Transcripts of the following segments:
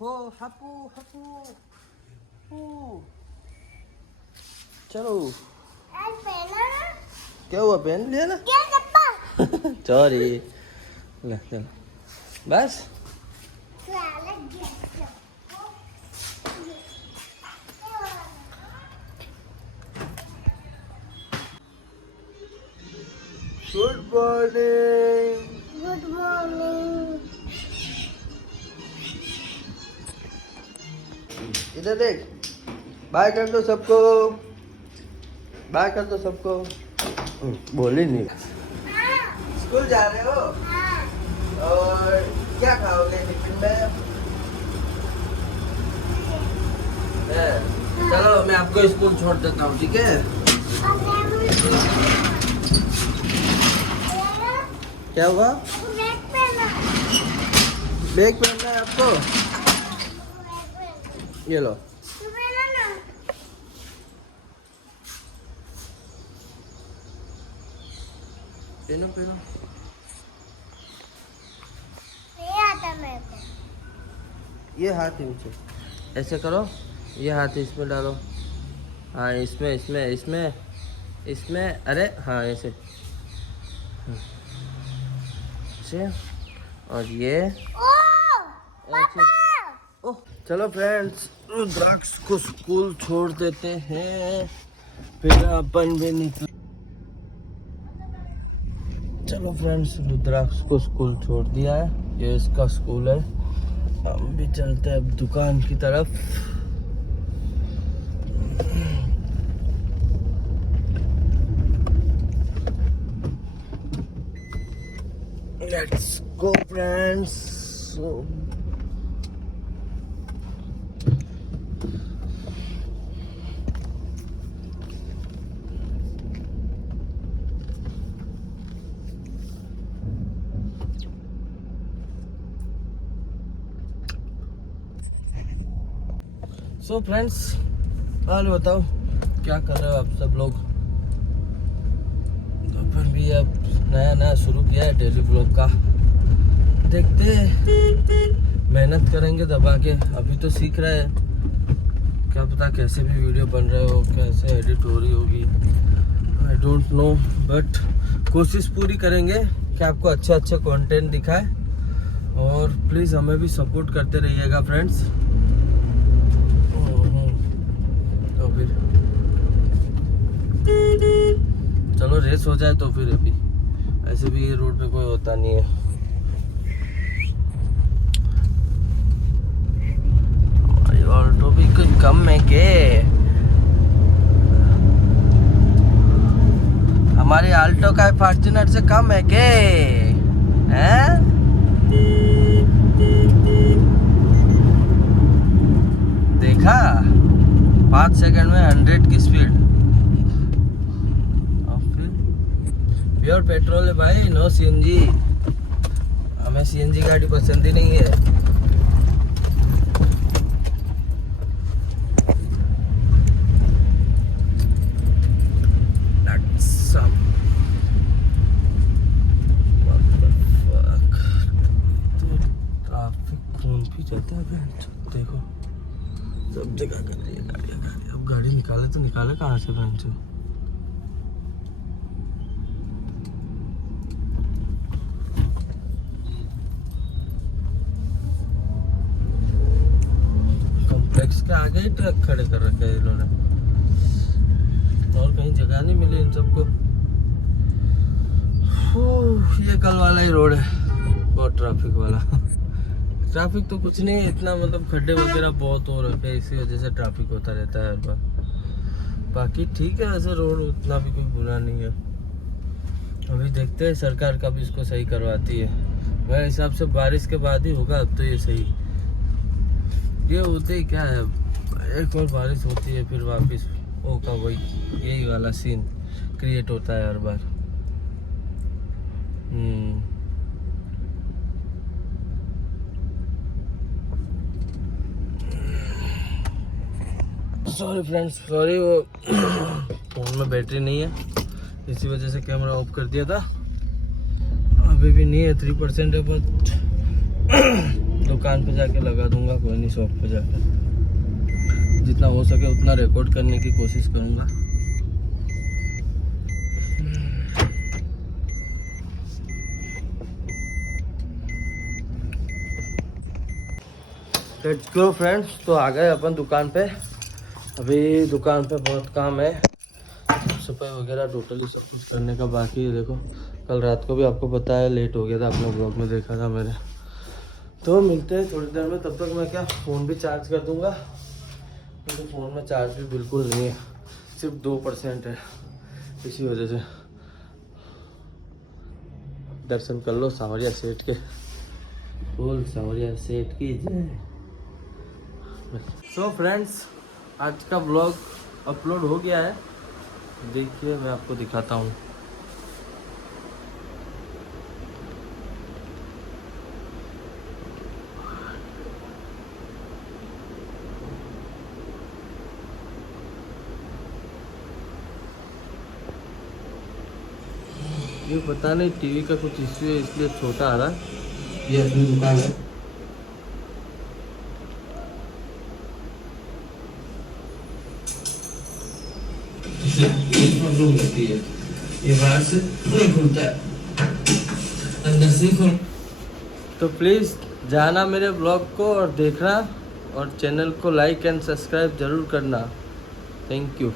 हो हपू हपू हू चलो क्या हुआ पेन लिया ना सॉरी ले चलो बस गुड मॉर्निंग गुड मॉर्निंग। इधर देख बाय कर दो सबको बाय कर दो सबको बोली नहीं स्कूल जा रहे हो और क्या खाओगे टिफिन में चलो मैं आपको स्कूल छोड़ देता हूँ ठीक है क्या हुआ बैग पहनना है आपको ये लो पहनो पहनो ये हाथ नीचे ऐसे करो ये हाथ इसमें डालो हाँ इसमें इसमें इसमें इसमें अरे हाँ ऐसे ऐसे और ये ऐसे ओह चलो फ्रेंड्स रुद्राक्ष को स्कूल छोड़ देते हैं फिर अपन भी निकल चलो फ्रेंड्स रुद्राक्ष को स्कूल छोड़ दिया है ये इसका स्कूल है हम भी चलते हैं अब दुकान की तरफ let's go friends so friends हाल बताओ क्या कर रहे हो आप सब लोग तो फिर भी अब नया नया शुरू किया है डेली ब्लॉग का देखते हैं मेहनत करेंगे दबा के अभी तो सीख रहे हैं क्या पता कैसे भी वीडियो बन रहे हो कैसे एडिट हो रही होगी आई डोंट नो बट कोशिश पूरी करेंगे कि आपको अच्छे अच्छे कंटेंट दिखाए और प्लीज़ हमें भी सपोर्ट करते रहिएगा फ्रेंड्स तो फिर चलो रेस हो जाए तो फिर अभी ऐसे भी ये रोड पे कोई होता नहीं है ऑल्टो भी कुछ कम है के हमारी आल्टो का फॉर्च्यूनर से कम है के हैं देखा 5 सेकंड में 100 की स्पीड प्योर पेट्रोल है भाई नो सीएनजी हमें सीएनजी गाड़ी पसंद ही नहीं है ट्रैफिक खून भी चलता है देखो सब जगह कर रही है गाड़ियाँ अब गाड़ी निकाले तो निकाले कहाँ से बहन से कॉम्प्लेक्स के आगे ही ट्रक खड़े कर रखे हैं इन्होंने और कहीं जगह नहीं मिली इन सबको ये कल वाला ही रोड है बहुत ट्रैफिक वाला ट्रैफिक तो कुछ नहीं है इतना मतलब खड्डे वगैरह बहुत हो रखे हैं इसी वजह से ट्रैफिक होता रहता है हर बार बाकी ठीक है वैसे रोड उतना भी कोई बुरा नहीं है अभी देखते हैं सरकार कब इसको सही करवाती है मेरे हिसाब से बारिश के बाद ही होगा अब तो ये सही ये होते ही क्या है एक और बारिश होती है फिर वापस ओ का वही यही वाला सीन क्रिएट होता है हर बार सॉरी फ्रेंड्स सॉरी वो फोन में बैटरी नहीं है इसी वजह से कैमरा ऑफ कर दिया था अभी भी नहीं है 3% है बट दुकान पे जाके लगा दूंगा, कोई नहीं, शॉप पे जाकर जितना हो सके उतना रिकॉर्ड करने की कोशिश करूंगा। Let's go friends. तो आ गए अपन दुकान पे। अभी दुकान पे बहुत काम है, सफाई वगैरह टोटली सब कुछ करने का बाकी है। देखो कल रात को भी आपको पता है लेट हो गया था, आपने ब्लॉग में देखा था मैंने। तो मिलते हैं थोड़ी देर में, तब तक मैं क्या फ़ोन भी चार्ज कर दूंगा, क्योंकि तो फ़ोन में चार्ज भी बिल्कुल नहीं है, सिर्फ 2% है। इसी वजह से दर्शन कर लो सांवरिया सेठ के, बोल सांवरिया सेठ की जय। सो फ्रेंड्स, आज का ब्लॉग अपलोड हो गया है, देखिए मैं आपको दिखाता हूँ। ये पता नहीं टीवी का कुछ इश्यू है, इसलिए छोटा आ रहा है। ये अपनी दुकान है। लगती है, ये बाहर से नहीं खुलता है, अंदर से खुल। तो प्लीज़ जाना मेरे ब्लॉग को और देखना, और चैनल को लाइक एंड सब्सक्राइब जरूर करना। Thank you.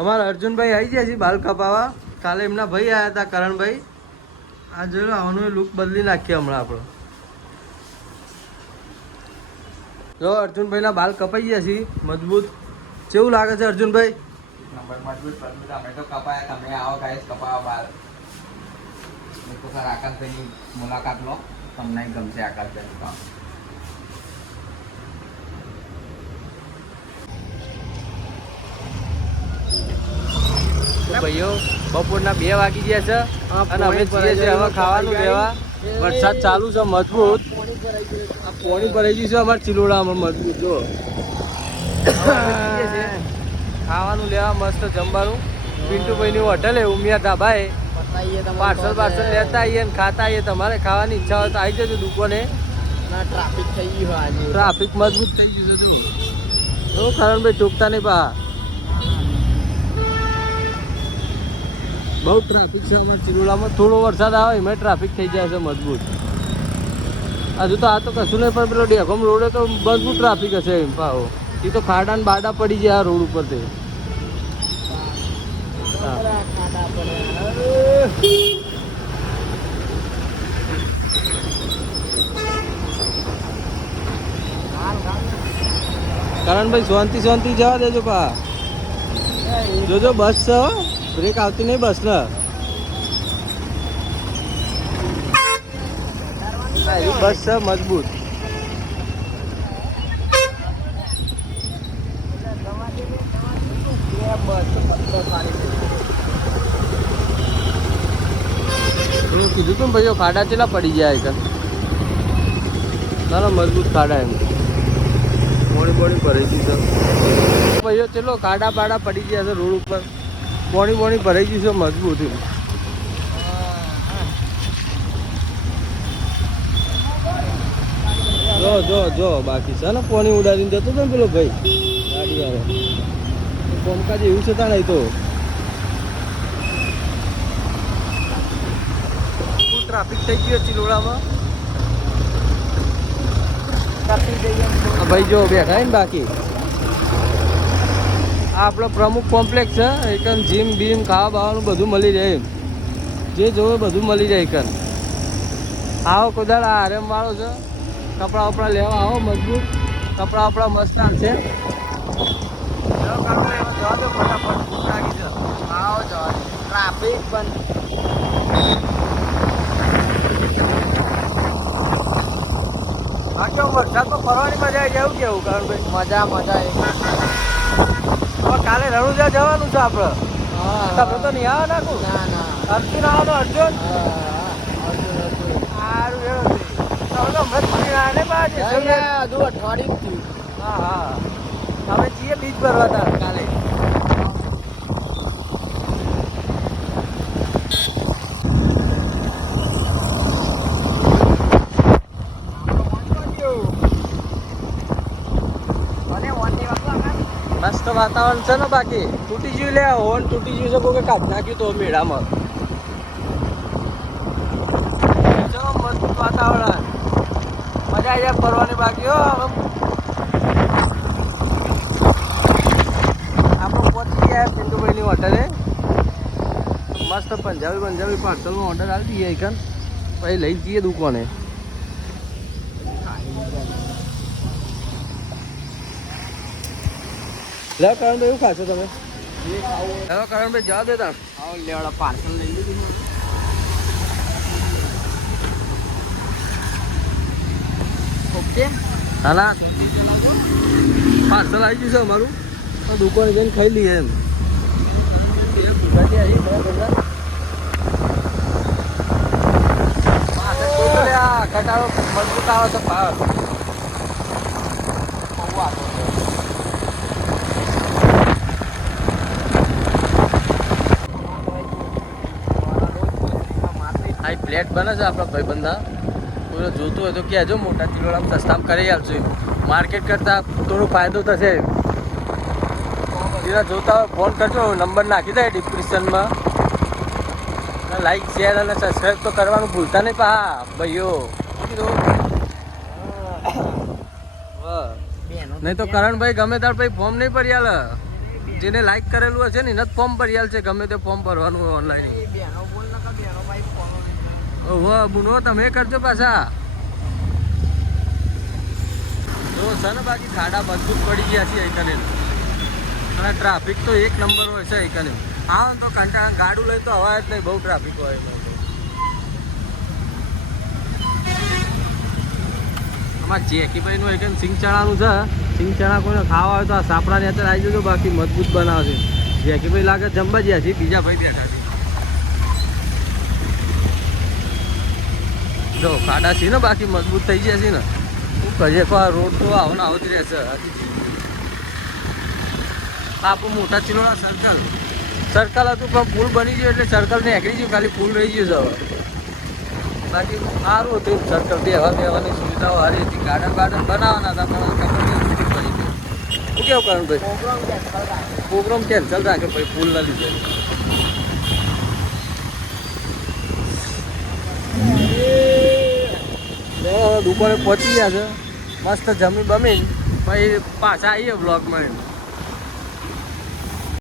અમારા અર્જુનભાઈ આવી ગયા છે બાલ કપાવા। કાલે એમના ભાઈ આવ્યા હતા કરણભાઈ, આજે આવનો લુક બદલી નાખીએ હમણાં આપણો। જો અર્જુનભાઈના બાલ કપાઈ ગયા છે મજબૂત। કેવું લાગે છે અર્જુનભાઈ? નંબર મજબૂત અમે તો કપાયા, તમે આવો ગાઈસ કપાવા બાલ। એક વખત આકાશભાઈની મુલાકાત લો, તમને ગમશે આકાશભાઈનું કામ। ભાઈઓ બપોરના 2 વાગી ગયા છે અને અમે જઈએ છીએ હવે ખાવાનું લેવા। વરસાદ ચાલુ છે મજબૂત, આ પોણી ભરાઈ ગયું છે અમારા ચિલોડામાં મજબૂત। જો ખાવાનું લેવા મસ્ત જમવાનું। પિન્ટુભાઈની હોટલ है ઉમિયા ધાબા है, પાર્સલ લેતા આવીએ ને ખાતા આવીએ। તમારે ખાવાની ઈચ્છા હોય તો આવી જજો દુકાને। ટ્રાફિક થઈ ગયું આજે, ટ્રાફિક મજબૂત થઈ ગયું છે। જો કરણભાઈ ટૂંકતા નહીં પા, બહુ ટ્રાફિક છે અમારા ચિલોડામાં। થોડો વરસાદ આવે એમાં ટ્રાફિક થઈ જાય છે મજબૂત। હજુ તો આ તો કશું નહીં, પણ પેલો ડેખોમ રોડે તો મજબૂત ટ્રાફિક હશે એમ પાહો। એ તો ખાડા ને બાડા પડી જાય આ રોડ ઉપર થી। કરણભાઈ શાંતિ જવા દેજો પા। જોજો બસ છે, બ્રેક આવતી નહીં બસ ને। બસ છે મજબૂત। કીધું તું ભાઈઓ ખાડા ચેલા પડી જાય એક ના મજબૂત ખાડા એમ। પોણી ભરાઈ ગયું છે ભાઈઓ, ચલો ખાડા બાડા પડી ગયા છે રોડ ઉપર। પોણી ભરાઈ ગયું છે મજબૂત એમ। જો બાકી છે ને પોણી ઉડાડીને જતો હતો ને પેલો ભાઈ ગાડી વાળો, કોમકાજ એવું છે ત્યાં નહીં તો ટ્રાફિક થઈ ગયો ચિલોડામાં। ભાઈ જો બેઠા ને બાકી આ આપણો પ્રમુખ કોમ્પ્લેક્સ છે, એકન જીમ બીમ ખાવા બાવાનું બધું મળી રહે, જે જોવે બધું મળી જાય એકન। આવો કોદાળ આ આરએમ વાળો છે, કપડા વપડા લેવા આવો મજબૂત, કપડા વપડા મસ્ત છે। જવા દો ફટાફટ, ભૂખ લાગી છે। આવો જવા ટ્રાફિક બંધ। બાકી વરસાદમાં ફરવાની મજા આવી જાય કેવું કરણભાઈ? મજા હવે કાલે રણુજા જવાનું છે આપણે। તમે તો નહીં આવો નાખું? ના અર્જુન આવવાનો અર્જુન સારું એવો છે। તમે તો હમણાં ફરી રહ્યા ને પાછે હજુ અઠવાડિયું થયું। હા અમે જઈએ બીચ ભરવા હતા કાલે। વાતાવરણ છે ને બાકી તૂટી ગયું લે હોન તૂટી ગયું છે કોઈ કાઢી નાખ્યું તો મેળામાં ચલો મસ્ત વાતાવરણ મજા આવી જાય ફરવાની બાકી હો આપણે પહોંચી ગયા પિન્ટુભાઈની હોટલે મસ્ત પંજાબી પાર્સલનો ઓર્ડર આવી દઈએ એકન પછી લઈ જઈએ દુકાને લે કરણભાઈ એવું ખાશો તમે હવે કરણભાઈ જવા દેતા આવો લેવાડા પાર્સલ લઈ લીધું ઓકે હા ના પાર્સલ આવી ગયું છે અમારું દુકાને જઈને ખાઈ લઈએ એમ કટાળો મજબૂત આવે તો ભાવ બહુ આગળ આ પ્લેટ બને છે આપણા ભાઈબંધા કોઈને જોતું હોય તો કહેજો મોટા ચિલોડામાં સસ્તામાં કરી આપજો માર્કેટ કરતાં થોડો ફાયદો થશે જેના જોતા હોય ફોન કરજો નંબર નાખી દે ડિસ્ક્રિપ્શનમાં લાઈક શેર અને સબસ્ક્રાઈબ તો કરવાનું ભૂલતા નહીં પા ભાઈઓ નહીં તો કરણભાઈ ગમે તાર ભાઈ ફોર્મ નહીં ભરી આલે જેને લાઈક કરેલું હશે ને એને જ ફોર્મ ભરી આલ છે ગમે તે ફોર્મ ભરવાનું હોય ઓનલાઈન ઓહો બુનો તમે કરજો પાછા જો છે ને બાકી ખાડા મજબૂત પડી ગયા છે એકને અને ટ્રાફિક તો એક નંબર હોય છે એકને હા તો કંટાળા ગાડું લઈ તો હવા જ નહીં બહુ ટ્રાફિક હોય આમાં જેકીભાઈનું એક સિંગ ચણાનું છે સિંગ ચણા કોઈને ખાવા હોય તો આ સાપડાની અત્યારે આવી જજો બાકી મજબૂત બનાવે છે જેકીભાઈ લાગે જમવા જ્યાં છે બીજા ભાઈ બેઠા છે જો ખાડા છે ને બાકી મજબૂત થઈ ગયા છે ને શું કરીએ રોડ તો આવો ને આવો જ રહેશે આપણું મોટા ચિલોડા સર્કલ હતું પણ પુલ બની ગયું એટલે સર્કલ ને નીકળી ગયું ખાલી પુલ રહી ગયું છે હવે બાકી સારું હતું સર્કલ બેવાની સુવિધાઓ સારી હતી ગાર્ડન બનાવવાના હતા પણ પડી ગયું શું કેવું કારણ ભાઈ પ્રોગ્રામ કેન્સલ રાખે ભાઈ પુલ ના લીધે દુકાને પહોંચી ગયા છે મસ્ત જમી બમી પછી પાછા આવીએ બ્લોગમાં